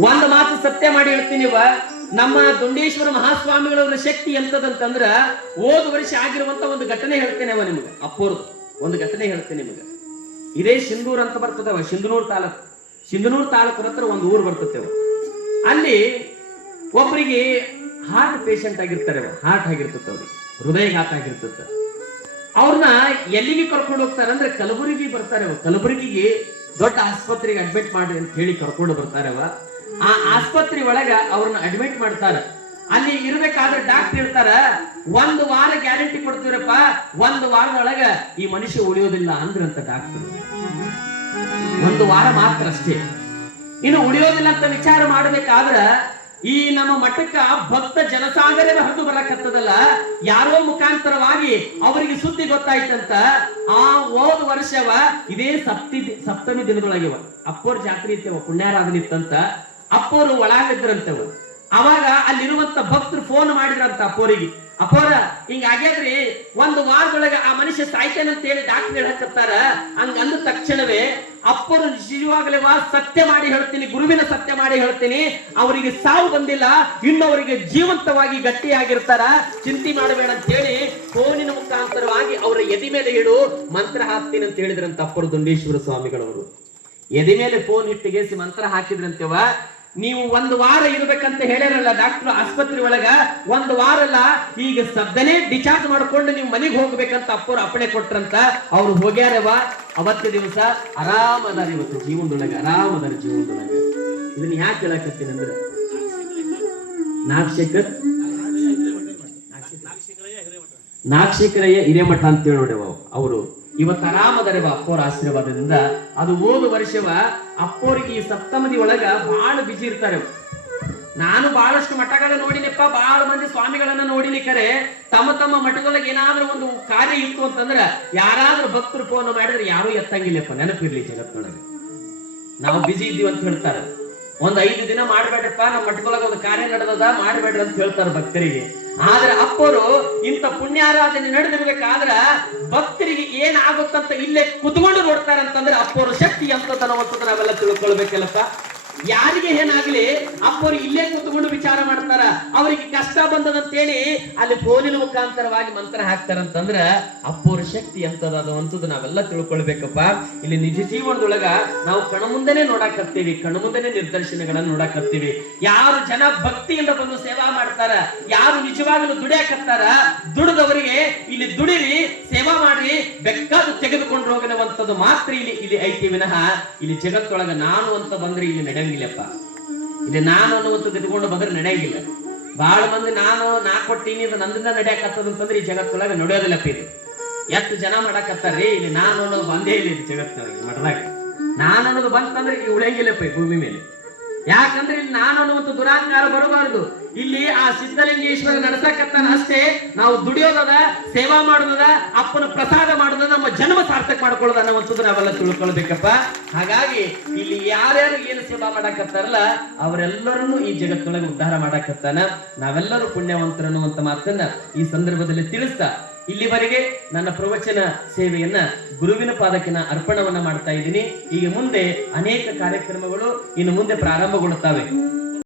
ಒಂದು ಮಾತು ಸತ್ಯ ಮಾಡಿ ಹೇಳ್ತೀನಿ ನಮ್ಮ ದುಂಡೇಶ್ವರ ಮಹಾಸ್ವಾಮಿಗಳವರ ಶಕ್ತಿ ಎಂತದಂತಂದ್ರ ಹೋದ ವರ್ಷ ಆಗಿರುವಂತ ಒಂದು ಘಟನೆ ಹೇಳ್ತೇನೆ ಅವ ನಿಮಗೆ ಅಪ್ಪೋರು ಒಂದು ಘಟನೆ ಹೇಳ್ತೇನೆ ನಿಮಗೆ. ಇದೇ ಸಿಂಧೂರ್ ಅಂತ ಬರ್ತದವ, ಸಿಂಧನೂರ್ ತಾಲೂಕು. ಸಿಂಧನೂರ್ ತಾಲೂಕು ಹತ್ರ ಒಂದು ಊರು ಬರ್ತದೆ ಅಲ್ಲಿ ಒಬ್ಬರಿಗೆ ಹಾರ್ಟ್ ಪೇಷಂಟ್ ಆಗಿರ್ತಾರೆ ಹಾರ್ಟ್ ಆಗಿರ್ತದೆ ಅವ್ರಿಗೆ, ಹೃದಯಘಾತ ಆಗಿರ್ತದ. ಅವ್ರನ್ನ ಎಲ್ಲಿಗೆ ಕರ್ಕೊಂಡು ಹೋಗ್ತಾರೆ ಅಂದ್ರೆ ಕಲಬುರಗಿ ಬರ್ತಾರೆ ಕಲಬುರಗಿಗೆ ದೊಡ್ಡ ಆಸ್ಪತ್ರೆಗೆ ಅಡ್ಮಿಟ್ ಮಾಡಿ ಅಂತ ಹೇಳಿ ಕರ್ಕೊಂಡು ಬರ್ತಾರೆ ಅವ ಆ ಆಸ್ಪತ್ರೆ ಒಳಗ ಅವ್ರನ್ನ ಅಡ್ಮಿಟ್ ಮಾಡ್ತಾರ. ಅಲ್ಲಿ ಇರ್ಬೇಕಾದ್ರೆ ಡಾಕ್ಟರ್ ಇರ್ತಾರ ಒಂದು ವಾರ ಗ್ಯಾರಂಟಿ ಕೊಡ್ತೀರಪ್ಪ ಒಂದು ವಾರದೊಳಗ ಈ ಮನುಷ್ಯ ಉಳಿಯೋದಿಲ್ಲ ಅಂದ್ರಂತ ಡಾಕ್ಟರ್ ಒಂದು ವಾರ ಮಾತ್ರ ಅಷ್ಟೇ. ಇನ್ನು ಉಳಿಯೋದಿಲ್ಲ ಅಂತ ವಿಚಾರ ಮಾಡಬೇಕಾದ್ರ, ಈ ನಮ್ಮ ಮಠಕ್ಕ ಭಕ್ತ ಜನಸಾಗರವೇ ಹರಿದು ಬರಕತ್ತದಲ್ಲ, ಯಾರೋ ಮುಖಾಂತರವಾಗಿ ಅವರಿಗೆ ಸುದ್ದಿ ಗೊತ್ತಾಯ್ತಂತ, ಆ ಹೋದ ವರ್ಷವ ಇದೇ ಸಪ್ತಿ, ಸಪ್ತಮಿ ದಿನದೊಳಗಿವ. ಅಪ್ಪೋರ್ ಜಾತ್ರೆ ಇತ್ತವ ಪುಣ್ಯಾರಾಧನೆ ಇತ್ತಂತ ಅಪ್ಪೋರು ಒಳಗಿದ್ರಂತವು ಅವಾಗ ಅಲ್ಲಿರುವಂತ ಭಕ್ತರು ಫೋನ್ ಮಾಡಿದ್ರಂತ ಅಪ್ಪೋರಿಗೆ. ಅಪ್ಪೋರ, ಹಿಂಗ ಆಗ್ಯಾದ್ರಿ, ಒಂದು ವಾರದೊಳಗೆ ಆ ಮನುಷ್ಯ ಸಾಯ್ತಾನೆ ಅಂತ ಹೇಳಿ ಡಾಕ್ಟರ್ ಹೇಳಕತ್ತಾರ. ಹಂಗ ಅಂದ ತಕ್ಷಣವೇ ಅಪ್ಪರು ನಿಜವಾಗಲೇ ಸತ್ಯ ಮಾಡಿ ಹೇಳ್ತೀನಿ, ಗುರುವಿನ ಸತ್ಯ ಮಾಡಿ ಹೇಳ್ತೀನಿ. ಅವರಿಗೆ ಸಾವು ಬಂದಿಲ್ಲ, ಇನ್ನು ಅವರಿಗೆ ಜೀವಂತವಾಗಿ ಗಟ್ಟಿಯಾಗಿರ್ತಾರ. ಚಿಂತೆ ಮಾಡಬೇಡ ಅಂತ ಹೇಳಿ ಫೋನಿನ ಮುಖಾಂತರವಾಗಿ ಅವರ ಎದಿ ಮೇಲೆ ಇಡು, ಮಂತ್ರ ಹಾಕ್ತೀನಿ ಅಂತ ಹೇಳಿದ್ರಂತ ಅಪ್ಪರು ದುಂಡೇಶ್ವರ ಸ್ವಾಮಿಗಳವರು. ಎದೆ ಮೇಲೆ ಫೋನ್ ಇಟ್ಟಿಗೆಸಿ ಮಂತ್ರ ಹಾಕಿದ್ರಂತೆವ ನೀವು ಒಂದು ವಾರ ಇರ್ಬೇಕಂತ ಹೇಳ್ಯಾರಲ್ಲ ಡಾಕ್ಟರ್ ಆಸ್ಪತ್ರೆ ಒಳಗ, ಒಂದು ವಾರ ಅಲ್ಲ ಈಗ ಸದ್ದನೇ ಡಿಚಾರ್ಜ್ ಮಾಡ್ಕೊಂಡು ನೀವು ಮನೆಗೆ ಹೋಗ್ಬೇಕಂತ ಅಪ್ಪರು ಅಪ್ಪಣೆ ಕೊಟ್ರಂತ ಅವ್ರು ಹೋಗ್ಯಾರವ ಅವತ್ತ ದಿವಸ ಆರಾಮದಾರ ಇವತ್ತು ಜೀವನದೊಳಗ, ಆರಾಮದಾರ ಜೀವನದೊಳಗ. ಇದನ್ನ ಯಾಕೆ ಹೇಳಕತ್ತೀನಿ ಅಂದ್ರೆ, ನಾಗಶೇಖರ್, ನಾಗಶೇಖರಯ್ಯ ಹಿರೇಮಠ. ಅಂತ ಹೇಳಿ ನೋಡಿ ಅವರು. ಇವತ್ತು ಆರಾಮದರೆವ ಅಪ್ಪೋರ ಆಶೀರ್ವಾದದಿಂದ ಅದು ಓದು ವರ್ಷವ ಅಪ್ಪೋರಿಗೆ ಈ ಸಪ್ತಮದಿ ಒಳಗ ಬಹಳ ಬಿಜಿ ಇರ್ತಾರೆ. ನಾನು ಬಹಳಷ್ಟು ಮಠಗಳ ನೋಡಿನಪ್ಪ ಬಹಳ ಮಂದಿ ಸ್ವಾಮಿಗಳನ್ನ ನೋಡಿನಿ ಕರೆ. ತಮ್ಮ ತಮ್ಮ ಮಠದೊಳಗೆ ಏನಾದ್ರೂ ಒಂದು ಕಾರ್ಯ ಇತ್ತು ಅಂತಂದ್ರ ಯಾರಾದ್ರೂ ಭಕ್ತರು ಫೋನ್ ಮಾಡಿದ್ರೆ ಯಾರು ಎತ್ತಂಗಿಲ್ಲಪ್ಪ, ನೆನಪಿರ್ಲಿ ಜಗತ್ತೊಳಗೆ ನಾವು ಬಿಜಿ ಇದ್ದೀವಿ ಅಂತ ಹೇಳ್ತಾರೆ. ಒಂದ್ ಐದು ದಿನ ಮಾಡ್ಬೇಡ್ರಪ್ಪ, ನಮ್ಮ ಮಠದೊಳಗೆ ಒಂದು ಕಾರ್ಯ ನಡೆದದ, ಮಾಡ್ಬೇಡ್ರಿ ಅಂತ ಹೇಳ್ತಾರೆ ಭಕ್ತರಿಗೆ. ಆದ್ರೆ ಅಪ್ಪರು ಇಂಥ ಪುಣ್ಯಾರಾಧನೆ ನಡೆದಿರ್ಬೇಕಾದ್ರ ಭಕ್ತರಿಗೆ ಏನಾಗುತ್ತಂತ ಇಲ್ಲೇ ಕುತ್ಕೊಂಡು ನೋಡ್ತಾರಂತಂದ್ರೆ ಅಪ್ಪರು ಶಕ್ತಿ ಅಂತ ನಾವೆಲ್ಲ ತಿಳ್ಕೊಳ್ಬೇಕಲ್ಲಪ್ಪ ಯಾರಿಗೆ ಏನಾಗ್ಲಿ ಅಪ್ಪರು ಇಲ್ಲೇ ಕೂತ್ಕೊಂಡು ವಿಚಾರ ಮಾಡ್ತಾರ, ಅವರಿಗೆ ಕಷ್ಟ ಬಂದದಂತೇಳಿ ಅಲ್ಲಿ ಫೋನಿನ ಮುಖಾಂತರವಾಗಿ ಮಂತ್ರ ಹಾಕ್ತಾರಂತಂದ್ರ ಅಪ್ಪೋರ ಶಕ್ತಿ ಎಂತದ ಅದು ಅಂತದ್ದು ನಾವೆಲ್ಲ ತಿಳ್ಕೊಳ್ಬೇಕಪ್ಪ. ಇಲ್ಲಿ ನಿಜ ಜೀವನದೊಳಗ ನಾವು ಕಣ್ಮುಂದೆನೆ ನೋಡಾಕತ್ತೀವಿ ಕಣ್ಮುಂದೆನೆ ನಿದರ್ಶನಗಳನ್ನ ನೋಡಾಕತ್ತೀವಿ ಯಾರು ಜನ ಭಕ್ತಿಯಿಂದ ಬಂದು ಸೇವಾ ಮಾಡ್ತಾರ, ಯಾರು ನಿಜವಾಗಲೂ ದುಡಿಯಾಕತ್ತಾರ ದುಡಿದವರಿಗೆ ಇಲ್ಲಿ ದುಡಿರಿ, ಸೇವಾ ಮಾಡ್ರಿ ಬೆಕ್ಕಾದ್ರು ತೆಗೆದುಕೊಂಡು ಹೋಗಿರುವಂತದ್ದು ಮಾತ್ರ ಇಲ್ಲಿ ಇಲ್ಲಿ ಐತಿ ವಿನಃ ಇಲ್ಲಿ ಜಗತ್ತೊಳಗ ನಾನು ಅಂತ ಬಂದ್ರೆ ಇಲ್ಲಿ ನಡೆಯಂಗಿಲ್ಲಪ್ಪ. ಇದು ನಾನು ಅನ್ನುವಂಥದ್ದು ಇಟ್ಕೊಂಡು ಬಂದ್ರೆ ನಡೆಯಂಗಿಲ್ಲ. ಬಹಳ ಮಂದಿ ನಾನು, ನಾ ಕೊಟ್ಟಿನಿ ಇದು ನಂದಿಂದ ಅಂತಂದ್ರೆ ಈ ಜಗತ್ತೊಳಗೆ ನಡೆಯೋದಿಲ್ಲಪ್ಪ ಇದು ಎಷ್ಟು ಜನ ಮಾಡಕತ್ತಾರ್ರಿ? ಇಲ್ಲಿ ನಾನು ಅನ್ನೋದು ಬಂದೇ ಇಲ್ಲ ಇದು ಜಗತ್ತಿನೊಳಗೆ ಮಠದಾಗ. ನಾನು ಅನ್ನೋದು ಬಂತಂದ್ರೆ ಉಳಿಯಂಗಿಲ್ಲಪ್ಪ ಭೂಮಿ ಮೇಲೆ. ಯಾಕಂದ್ರೆ ಇಲ್ಲಿ ನಾನು ಅನ್ನುವಂಥ ದುರಾಂಕಾರ ಬರಬಾರದು. ಇಲ್ಲಿ ಆ ಸಿದ್ಧಲಿಂಗೇಶ್ವರ ನಡ್ಸಕತ್ತಾನ ಅಷ್ಟೇ ನಾವು ದುಡಿಯೋದದ, ಸೇವಾ ಮಾಡೋದದ, ಅಪ್ಪನ ಪ್ರಸಾದ ಮಾಡೋದ ನಮ್ಮ ಜನ್ಮ ಸಾರ್ಥಕ ಮಾಡ್ಕೊಳ್ಳೋದ ಅನ್ನೋವಂಥದ್ದು ನಾವೆಲ್ಲ ತಿಳ್ಕೊಳ್ಬೇಕಪ್ಪ. ಹಾಗಾಗಿ ಇಲ್ಲಿ ಯಾರ್ಯಾರು ಏನು ಸೇವಾ ಮಾಡಕತ್ತಾರಲ್ಲ, ಅವರೆಲ್ಲರನ್ನು ಈ ಜಗತ್ತೊಳಗೆ ಉದ್ಧಾರ ಮಾಡಾಕತ್ತಾನ. ನಾವೆಲ್ಲರೂ ಪುಣ್ಯವಂತರು ಅನ್ನುವಂತ ಮಾತನ್ನ ಈ ಸಂದರ್ಭದಲ್ಲಿ ತಿಳಿಸ್ತಾ, ಇಲ್ಲಿವರೆಗೆ ನನ್ನ ಪ್ರವಚನ ಸೇವೆಯನ್ನ ಗುರುವಿನ ಪಾದಕಿನ ಅರ್ಪಣವನ್ನ ಮಾಡ್ತಾ ಇದ್ದೀನಿ. ಈಗ ಮುಂದೆ ಅನೇಕ ಕಾರ್ಯಕ್ರಮಗಳು, ಇನ್ನು ಮುಂದೆ ಪ್ರಾರಂಭಗೊಳ್ಳುತ್ತವೆ.